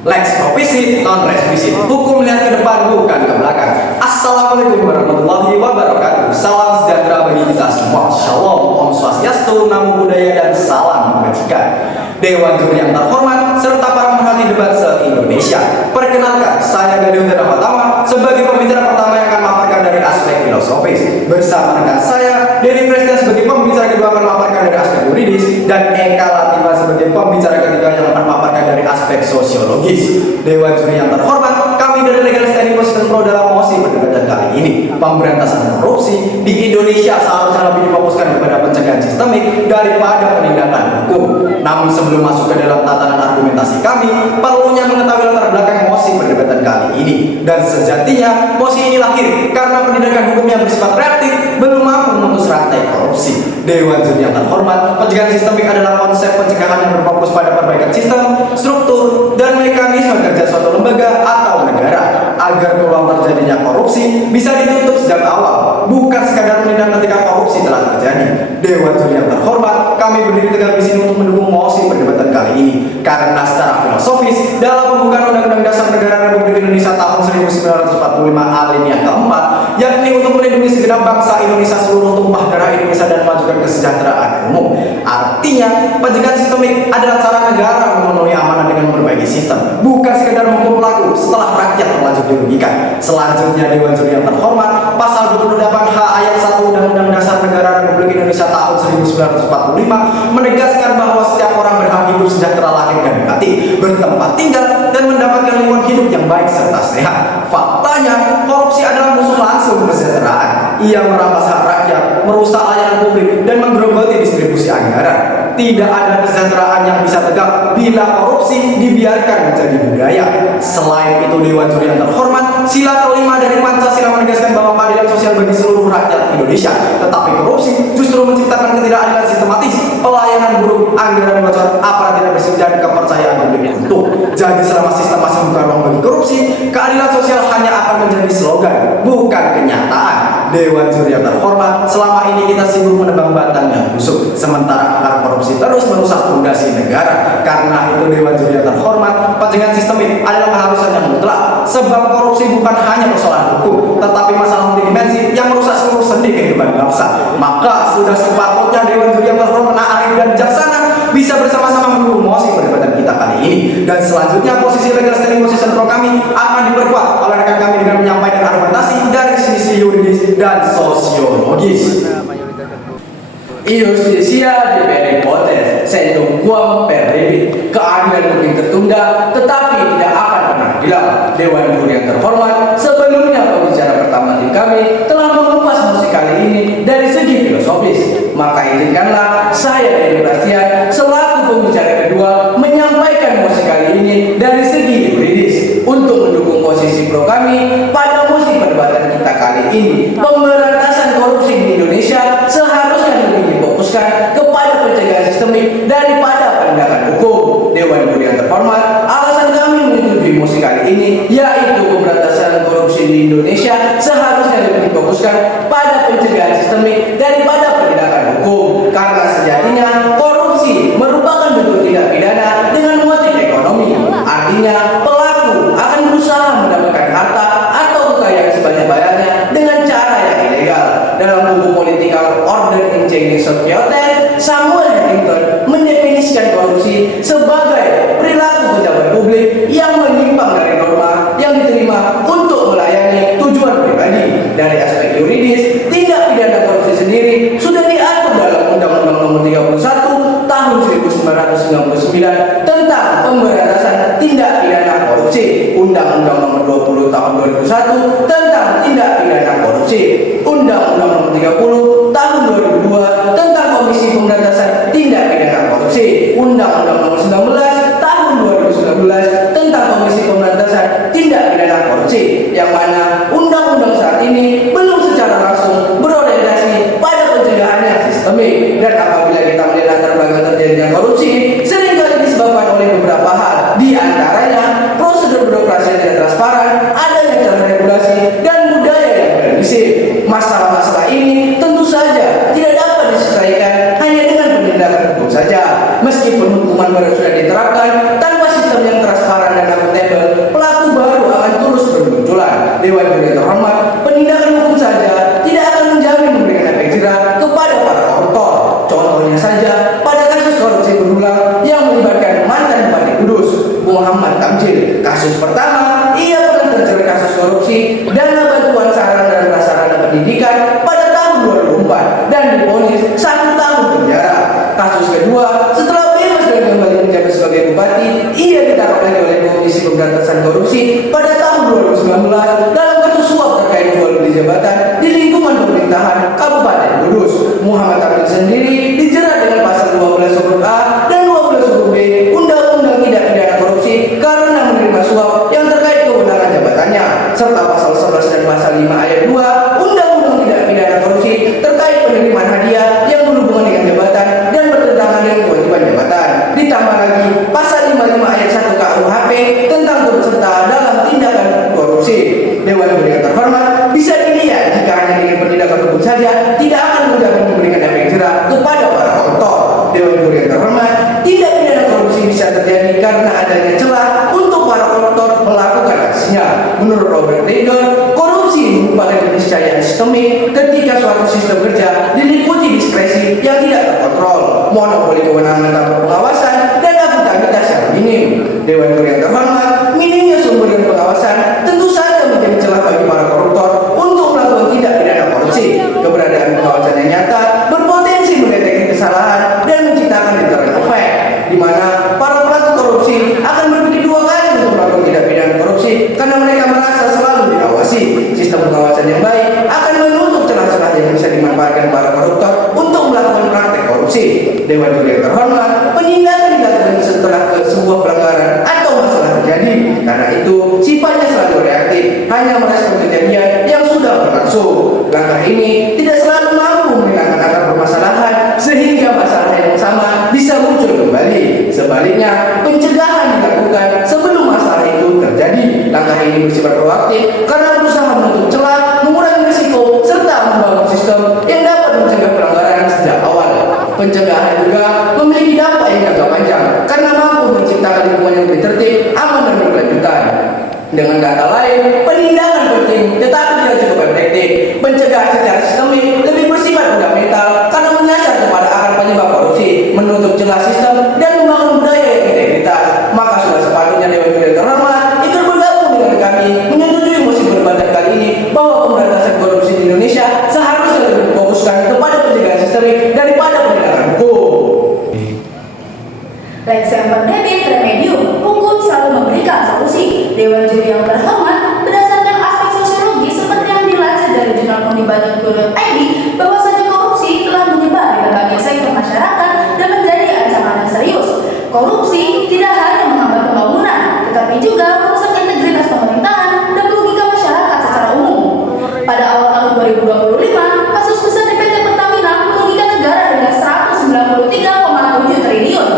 Lex provisit, non res visit. Hukum melihat ke depan bukan ke belakang. Assalamualaikum warahmatullahi wabarakatuh. Salam sejahtera bagi kita semua. Shalom, Om Swastiastu, Namo Buddhaya, dan salam kebajikan. Dewan Juri yang terhormat serta para pemerhati debat se-Indonesia. Perkenalkan, saya Gading Pratama sebagai pembicara pertama yang akan memaparkan dari aspek filosofis. Bersama rekan saya, Denny Presiden sebagai pembicara kedua akan memaparkan dari aspek yuridis, dan Eka Latifah sebagai pembicara ketiga yang akan memaparkan dari aspek sosiologis. Dewan Juri yang terhormat, kami dari Legal Standing Position Pro dalam mosi perdebatan kali ini. Pemberantasan korupsi di Indonesia seharusnya lebih difokuskan kepada pencegahan sistemik daripada penindakan hukum. Namun sebelum masuk ke dalam tatanan argumentasi kami, perlunya mengetahui latar belakang mosi perdebatan kali ini. Dan sejatinya, mosi ini lahir karena penindakan hukum yang bersifat reaktif belum mampu memutus rantai korupsi. Dewan Juri yang terhormat, pencegahan sistemik adalah konsep pencegahan yang berfokus pada perbaikan sistem, struktur, dan mekanisme kerja suatu lembaga atau negara agar peluang terjadinya korupsi bisa ditutup sejak awal, bukan sekadar menindak ketika korupsi telah terjadi. Dewan Juri yang terhormat, kami berdiri tegak di sini untuk mendukung mosi perdebatan kali ini karena secara filosofis dalam pembukaan Undang-Undang Dasar Negara Republik Indonesia tahun 1945 alinea keempat, yakni untuk melindungi segenap bangsa Indonesia, seluruh tumpah darah Indonesia, dan memajukan kesejahteraan umum. Artinya, pencegahan sistemik adalah cara negara memenuhi amanah dengan memperbaiki sistem, bukan sekedar menghukum pelaku setelah rakyat terlanjur dirugikan. Selanjutnya, Dewan Juri yang terhormat, pasal 28H ayat 1 Undang-Undang Dasar Negara Republik Indonesia tahun 1945 menegaskan bahwa setiap orang berhak hidup sejahtera lahir dan batin, bertempat tinggal, dan mendapatkan lingkungan hidup yang baik serta sehat. Faktanya, korupsi adalah musuh langsung kesejahteraan. Ia merampas hak rakyat, merusak layanan publik, dan menggerogoti distribusi anggaran. Tidak ada kesejahteraan yang bisa tegak bila korupsi dibiarkan menjadi budaya. Selain itu, Dewan Juri yang terhormat, sila kelima dari Pancasila menegaskan bahwa keadilan sosial bagi seluruh rakyat Indonesia. Tetapi korupsi justru menciptakan ketidakadilan sistematis, pelayanan buruk, anggaran bocor, aparat tidak bersih, dan kepercayaan publik runtuh. Jadi selama sistem masih buka ruang bagi korupsi, keadilan sosial hanya akan menjadi slogan, bukan kenyataan. Dewan Juri yang terhormat, selama ini kita sibuk menebang batang yang busuk, sementara akar korupsi terus merusak fondasi negara. Karena itu, Dewan Juri yang terhormat, pencegahan sistemik adalah keharusan yang mutlak, sebab korupsi bukan hanya persoalan hukum, tetapi masalah multidimensi yang merusak seluruh sendi kehidupan bangsa. Maka sudah sepatutnya Dewan Juri yang terhormat, arif dan bijaksana bisa bersama-sama mendukung mosi perdebatan kita kali ini. Dan selanjutnya, posisi Legal Standing Position Pro kami akan diperkuat oleh rekan kami dengan menyampaikan argumentasi dari sisi yuridis dan sosiologis. Justisia dipere hipotes, sendung quam per rebit. Keadilan mungkin tertunda, tetapi tidak akan pernah hilang. Dewan Juri yang terhormat, sebelumnya pembicara pertama tim kami telah mengupas mosi kali ini dari segi filosofis. Maka izinkanlah saya Denny Presiden selaku pembicara kedua menyampaikan mosi kali ini dari segi yuridis untuk mendukung posisi pro kami pada mosi perdebatan kita kali ini. Pemberantasan korupsi di Indonesia seharusnya lebih difokuskan kepada pencegahan sistemik daripada penindakan hukum. Dewan Juri yang terhormat, alasan kami menyetujui mosi kali ini yaitu pemberantasan korupsi di Indonesia seharusnya lebih difokuskan pada pencegahan sistemik daripada penindakan hukum, karena sejatinya korupsi merupakan bentuk tindak pidana dengan motif ekonomi. Artinya, pelaku akan berusaha mendapatkan harta atau kekayaan sebanyak-banyaknya dengan cara yang ilegal. Dalam buku Political Order in Chinese Society, Samuel Huntington mendefinisikan korupsi sebagai perilaku pejabat publik yang menyimpang dari norma yang diterima untuk melayani tujuan pribadi. Dari aspek yuridis, tindak pidana korupsi sendiri sudah diatur dalam Undang-Undang Nomor 31 Tahun 1999 tentang pemberantasan tindak pidana korupsi, Undang-Undang Nomor 20 Tahun 2001 tentang tindak pidana korupsi, Undang-Undang Nomor 30 Tahun 2002 tentang Komisi Pemberantasan Tindak Pidana Korupsi, Undang-Undang Nomor 19 Tahun 2019 tentang Komisi Pemberantasan Tindak Pidana Korupsi, yang mana undang-undang saat ini belum secara langsung berorientasi pada pencegahan yang sistemik. Dan apabila kita melihat latar belakang terjadinya korupsi, seringkali disebabkan oleh beberapa hal, di antaranya prosedur birokrasi yang tidak transparan, adanya celah regulasi, dan budaya yang permisif. Masalah-masalah ini Muhammad Tamzil. Kasus pertama, ia pernah terjerat kasus korupsi dana bantuan sarana dan prasarana pendidikan pada tahun 2004 dan divonis 1 tahun penjara. Kasus kedua, setelah bebas dan kembali menjabat sebagai bupati, ia ditangkap lagi oleh Komisi Pemberantasan Korupsi pada tahun 2019 dalam kasus suap terkait jual beli jabatan di lingkungan pemerintahan Kabupaten Kudus. Muhammad Tamzil sendiri dijerat dengan pasal 12 huruf A dan 12 huruf B Undang-Undang Tindak Pidana Korupsi karena menerima suap yang terkait kewenangan jabatannya, serta pasal 11 dan pasal 5 ayat 2 Undang-Undang Tindak Pidana Korupsi terkait penerimaan hadiah yang berhubungan dengan jabatan dan bertentangan dengan kewajiban jabatan. Ditambah lagi pasal 55 ayat 1 KUHP tentang turut serta dalam tindakan korupsi. Dewan Juri yang terhormat, bisa dilihat jika hanya dengan penindakan hukum saja tidak akan mudah memberikan efek jerah kepada para koruptor. Dewan Juri yang terhormat, tindak pidana korupsi bisa terjadi karena adanya celah untuk para koruptor melakukan aksinya. Menurut Robert Regan, korupsi merupakan keniscayaan sistemik ketika suatu sistem kerja diliputi diskresi yang tidak terkontrol, monopoli kewenangan tanpa pengawasan, dan akuntabilitas yang minim. Dewan Juri yang terhormat, minimnya sumber dan pengawasan tentu saja menjadi celah bagi para koruptor untuk melakukan tindak pidana korupsi. Keberadaan pengawasan yang nyata berpotensi mendeteksi kesalahan dan menciptakan deterrent effect, di mana para pelaku korupsi akan berpikir 2 kali untuk melakukan tindak pidana korupsi karena mereka merasa selalu diawasi. Sistem pengawasan yang baik akan menutup celah-celah yang bisa dimanfaatkan para koruptor untuk melakukan praktek korupsi. Dewan Juri yang terhormat, penindakan dilakukan setelah sebuah pelanggaran atau masalah terjadi. Karena itu sifatnya selalu reaktif, hanya merespon kejadian yang sudah berlangsung. Langkah ini tidak selalu mampu menghilangkan akar permasalahan sehingga masalah yang sama bisa muncul kembali. Sebaliknya, pencegahan dilakukan sebelum masalah itu terjadi. Langkah ini bersifat proaktif karena berusaha menutup celah, mengurangi risiko, serta membangun sistem yang dapat mencegah pelanggaran sejak awal. Pencegahan juga memiliki dampak yang jangka panjang karena mampu menciptakan lingkungan yang lebih tertib, aman dan berkelanjutan. Dengan kata lain, penindakan penting tetapi tidak cukup efektif. Pencegahan secara sistemik lebih bersifat fundamental karena menyasar kepada akar penyebab korupsi, menutup celah sistem, dan membangun budaya yang integritas. Maka sudah sepatutnya Dewan Juri terhormat ikut bergabung dengan kami menyetujui mosi perdebatan kali ini bahwa pemberantasan korupsi di Indonesia seharusnya lebih difokuskan kepada pencegahan sistemik daripada penindakan hukum. Lex Ember David Remedium, hukum selalu memberikan solusi. Dewan Juri yang terhormat, berdasarkan aspek sosiologi seperti yang dilansir dari jurnal Pendidikan.id, bahwasanya korupsi telah menyebar di berbagai sektor masyarakat dan menjadi ancaman yang serius. Korupsi tidak hanya menghambat pembangunan, tetapi juga merusak integritas pemerintahan dan merugikan masyarakat secara umum. Pada awal tahun 2025, kasus besar di PT Pertamina merugikan negara dengan 193,7 triliun.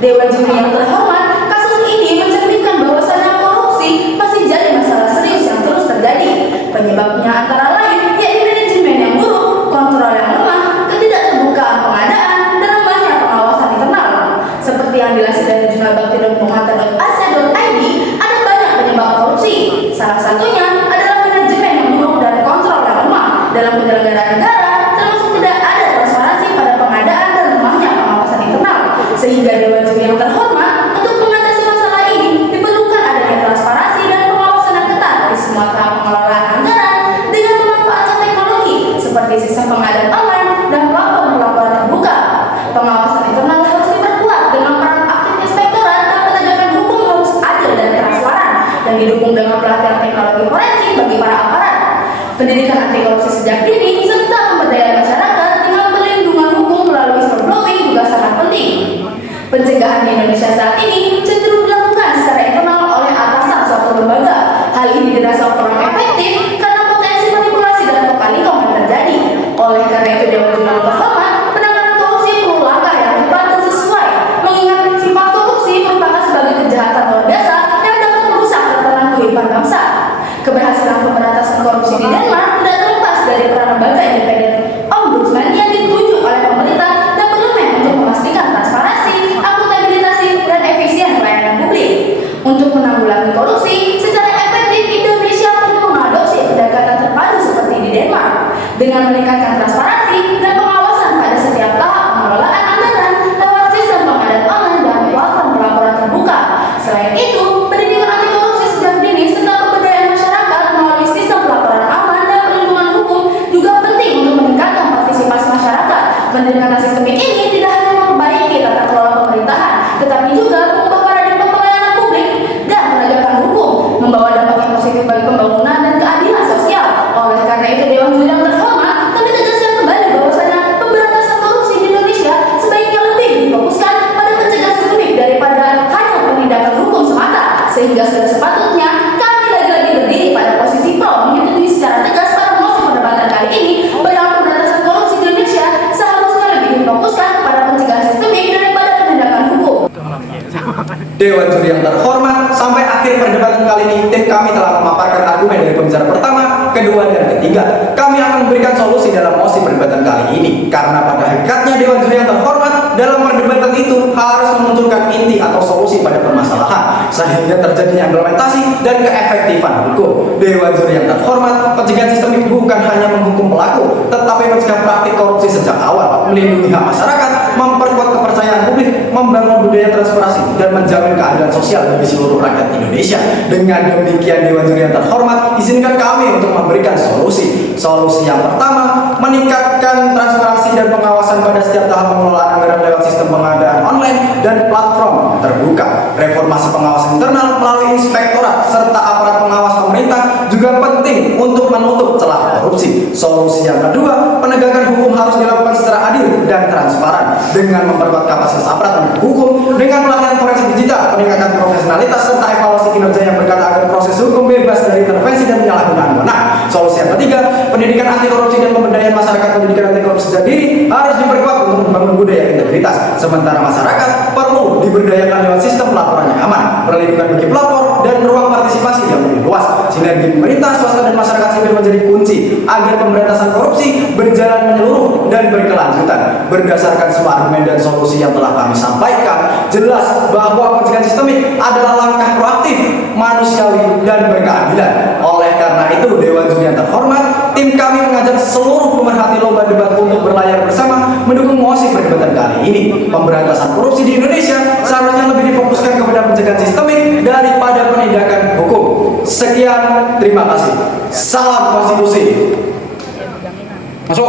Dewan Juri yang terhormat, kasus ini mencerminkan bahwasanya korupsi masih jadi masalah serius yang terus terjadi. Penyebabnya antara lain yaitu manajemen yang buruk, kontrol yang lemah, ketidakterbukaan pengadaan, dan lemahnya pengawasan internal. Seperti yang dilansir dari jurnal bakti.muhata.asia.id, ada banyak penyebab korupsi. Salah satunya adalah manajemen yang buruk dan kontrol yang lemah dalam penyelenggaraan negara, termasuk tidak ada transparansi pada pengadaan dan lemahnya pengawasan internal. Sehingga Dewan Juri yang terhormat, untuk mengatasi masalah ini diperlukan adanya transparansi dan pengawasan yang ketat di semua tahap pengelolaan anggaran dengan memanfaatkan teknologi seperti sistem pengadaan online dan platform pelaporan terbuka. Pengawasan internal harus diperkuat dengan peran aktif inspektorat dan penegakan hukum harus adil dan transparan dan didukung dengan pelatihan teknologi forensik bagi para aparat. Pendidikan anti korupsi sejak dini serta pemberdayaan masyarakat dengan perlindungan hukum melalui whistleblowing juga sangat penting. Pencegahan di Indonesia saat ini cenderung dilakukan secara internal oleh atasan suatu lembaga. Hal ini dirasa kurang efektif karena potensi manipulasi dan kepanikan yang terjadi. Oleh karena itu Dewan Juri yang terhormat, penanganan korupsi perlu langkah yang tepat dan sesuai, mengingat sifat korupsi merupakan sebagai kejahatan luar biasa yang dapat merusak tatanan kehidupan bangsa. Keberhasilan pemberantasan korupsi di Denmark tidak terlepas dari peran lembaga independen Ombudsman yang ditunjuk oleh pemerintah dan parlemen untuk memastikan transparansi, akuntabilitas, dan efisiensi sehingga sudah sepatutnya kami lagi-lagi berdiri pada posisi pro menyetujui secara tegas pada mosi perdebatan kali ini bahwa pemberantasan korupsi di Indonesia seharusnya lebih difokuskan pada pencegahan sistemik daripada penindakan hukum. Dewan juri yang terhormat, sampai akhir perdebatan kali ini tim kami telah memaparkan argumen dari pembicara pertama, kedua, dan ketiga. Kami akan memberikan solusi dalam mosi perdebatan kali ini karena pada hakikatnya Dewan juri yang terhormat dalam perdebatan itu harus memunculkan inti atau solusi pada permasalahan sehingga terjadinya implementasi dan keefektifan hukum. Dewan juri yang terhormat, pencegahan sistemik bukan hanya menghukum pelaku, tetapi mencegah praktik korupsi sejak awal, melindungi hak masyarakat, memperkuat kepercayaan publik, membangun budaya transparansi, dan menjamin keadilan sosial bagi seluruh rakyat Indonesia. Dengan demikian, Dewan juri yang terhormat, izinkan kami untuk memberikan solusi. Solusi yang pertama, meningkatkan transparansi dan pengawasan pada setiap tahap pengelolaan anggaran lewat sistem pengadaan online dan platform terbuka. Reformasi pengawasan internal melalui inspektorat serta aparat pengawas pemerintah juga penting untuk menutup celah korupsi. Solusi yang kedua, penegakan hukum harus dilakukan secara adil dan transparan dengan memperkuat kapasitas aparat penegak hukum dengan pelatihan forensik digital, peningkatan profesionalitas serta evaluasi kinerja yang berkala agar proses hukum bebas dari intervensi dan penyalahgunaan wewenang. Solusi yang ketiga, pendidikan anti korupsi dan pemberdayaan masyarakat pendidikan anti korupsi sejak dini harus diperkuat untuk membangun budaya integritas. Sementara masyarakat perlu diberdayakan lewat sistem pelaporan yang aman, perlindungan bagi pelapor, dan ruang partisipasi yang lebih luas. Sinergi pemerintah, swasta, dan masyarakat sipil menjadi kunci agar pemberantasan korupsi berjalan menyeluruh dan berkelanjutan. Berdasarkan semua argumen dan solusi yang telah kami sampaikan, jelas bahwa pencegahan sistemik adalah langkah proaktif, manusiawi, dan berkeadilan. Oleh karena itu, Dewan juri yang terhormat, tim kami mengajak seluruh pemerhati lomba debat untuk berlayar bersama mendukung mosi perdebatan kali ini. Pemberantasan korupsi di Indonesia seharusnya lebih difokuskan kepada pencegahan sistemik daripada penindakan hukum. Sekian, terima kasih. Salam konstitusi. Masuk.